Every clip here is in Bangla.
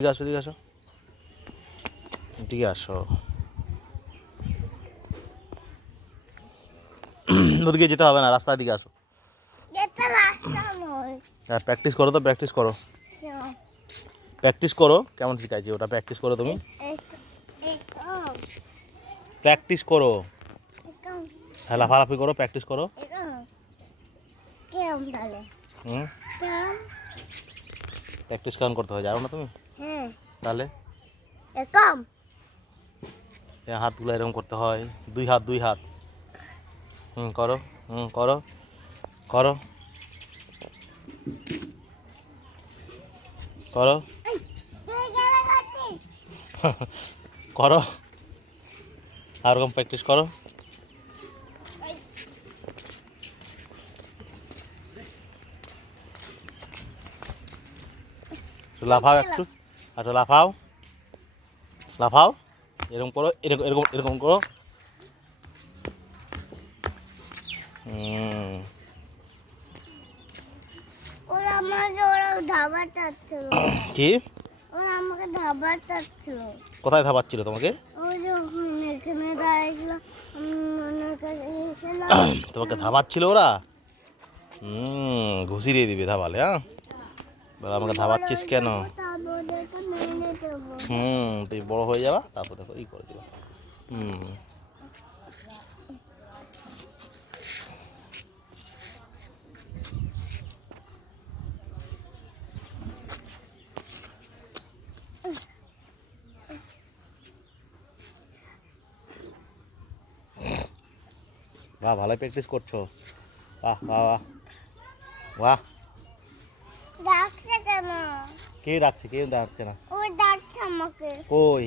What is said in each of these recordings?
এদিকে আসো, এদিকে আসো, এদিকে আসো। ওদিকে যেতে হবে না, রাস্তার দিকে আসো। হ্যাঁ, প্র্যাকটিস করো তো, প্র্যাকটিস করো, প্র্যাকটিস করো। কেমন শিখাইছি ওটা? প্র্যাকটিস করো তুমি, প্র্যাকটিস করো। হ্যাঁ, লাফালাফি করো, প্র্যাকটিস করো। হুম, প্র্যাকটিস কেমন করতে হয় জানো না তুমি? তাহলে হাতগুলো এরকম করতে হয়, দুই হাত, দুই হাত। হুম, করো, হুম, করো, করো, করো, করো, আর রকম প্র্যাকটিস করো। লাফাও একটু, একটু লাফাও, লাফাও, এরকম করো, এরকম এরকম এরকম করো। কি? কোথায় ধাবাচ্ছিল তোমাকে? তোমাকে ধাবাচ্ছিল ওরা? ঘুষি দিয়ে দিবে ধাবালে। হ্যাঁ, বলে আমাকে ধাবাচ্ছিস কেন? তুই বড় হয়ে যাবা, তারপর দেখো ই করে দিবা। বাহ, ভালোই প্র্যাকটিস করছো। বাহ বাহ বাহ বাহ। ডাকছে কেন? কে ডাকছে? কে ডাকছে না? ওই ডাকছে আমাকে। কই?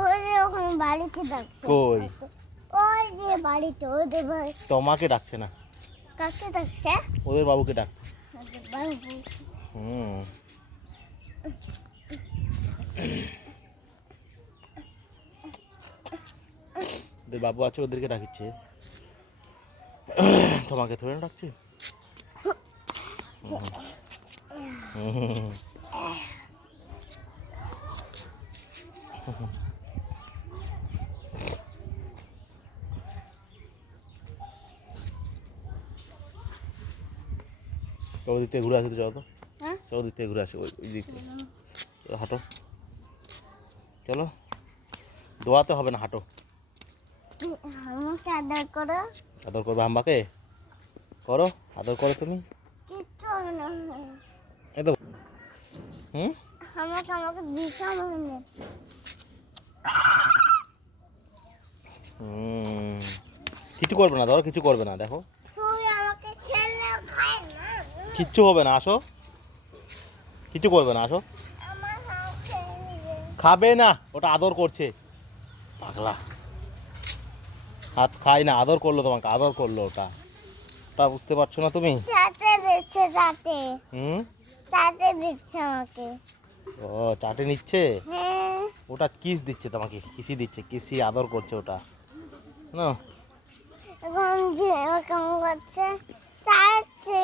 ওই যে ওখানে বাড়িতে ডাকছে। কই? ওই যে বাড়িতে ওদের বাড়ি। তোমাকে ডাকছে না। কাকে ডাকছে? ওদের বাবুকে ডাকছে। ওদের বাবু। ওদের বাবু আছে, ওদেরকে ডাকিচ্ছে। তোমাকে থোড়ে না ডাকছে। ওই দিক থেকে ঘুরে আসতে চলো তো। ওই দিক থেকে ঘুরে আসি, ওই দিক থেকে। হাঁটো, চলো। দোয়াতে হবে না, হাঁটো। আমাকে আদর করো। আদর করবে হাম্বাকে? করো, আদর করো তুমি। কিচ্ছু হবে না। এই তো। আমাকে দিতে হবে না। কিছু করবে না, ধরো, কিছু করবে না, দেখো। তুই আমাকে ছেলে খায় না। কিচ্ছু হবে না, আসো। কিছু করবে না, আসো। আমার হাত ছেড়ে দে। খাবে না, ওটা আদর করছে। পাগলা, হাত খাই না, আদর করলো তোমাকে, আদর করলো ওটা। ওটা বুঝতে পারছো না তুমি? চাটে দিচ্ছে, চাটে। হুম, চাটে দিচ্ছে আমাকে। ও চাটে নিচ্ছে। হ্যাঁ। ওটা কিস দিচ্ছে তোমাকে, কিসি দিচ্ছে, কিসি আদর করছে ওটা না। এখন যে এরকম করছে, চাচ্ছে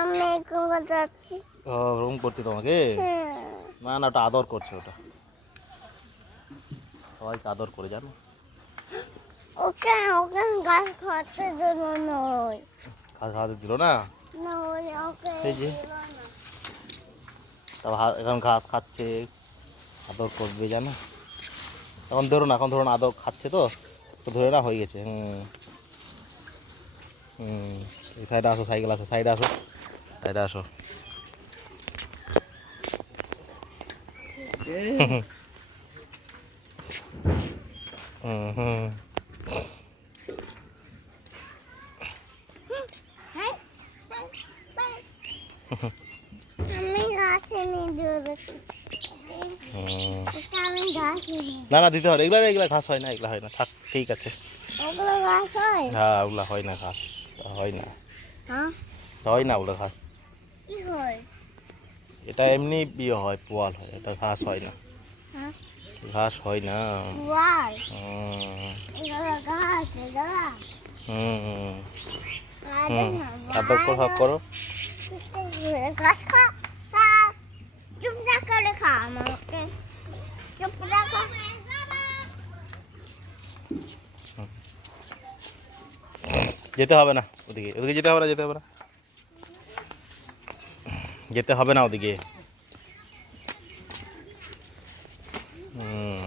আমি এরকম করতে। ও রুম করছে তোমাকে? না না, ওটা আদর করছে ওটা। সবাইকে আদর করে, জানো। ওকে ওকে ঘাস খাওয়াতে দিল নয়। ঘাস খাওয়াতে দিল না? না ওকে এই যে দিল না। এখন ঘাস খাচ্ছে, আদর করবে, জানো। এখন ধরো না, এখন ধরো না, আদর খাচ্ছে তো, তো ধরে না, হয়ে গেছে। এই সাইডে আসো, সাইকেল আসো, সাইডে আসো, সাইডে আসো। আমি ঘাসে নিয়ে দেবো। আমি ঘাসে নিয়ে। না না, দিতে হবে, এগুলা এগুলা ঘাস হয় না, এগুলা হয় না, থাক, ঠিক আছে। ওগুলো ঘাস হয়? হ্যাঁ, ওগুলা হয় না ঘাস, হয় না, হ্যাঁ হয় না ওগুলো ঘাস। কি হয়? এটা এমনি বিয়ে হয়, পোয়াল হয়, এটা ঘাস হয় না। হ্যাঁ ঘাস হয় না। ওয়াল। হুম এগুলো ঘাস এগুলো। হুম আরে না আদর করো, হাত করো। ঘাস খা খা। চুপ না করে খা আমাকে চুপ রাখো যেতে হবে না ওদিকে, ওদিকে যেতে হবে না, যেতে হবে না, যেতে হবে না ওদিকে। হুম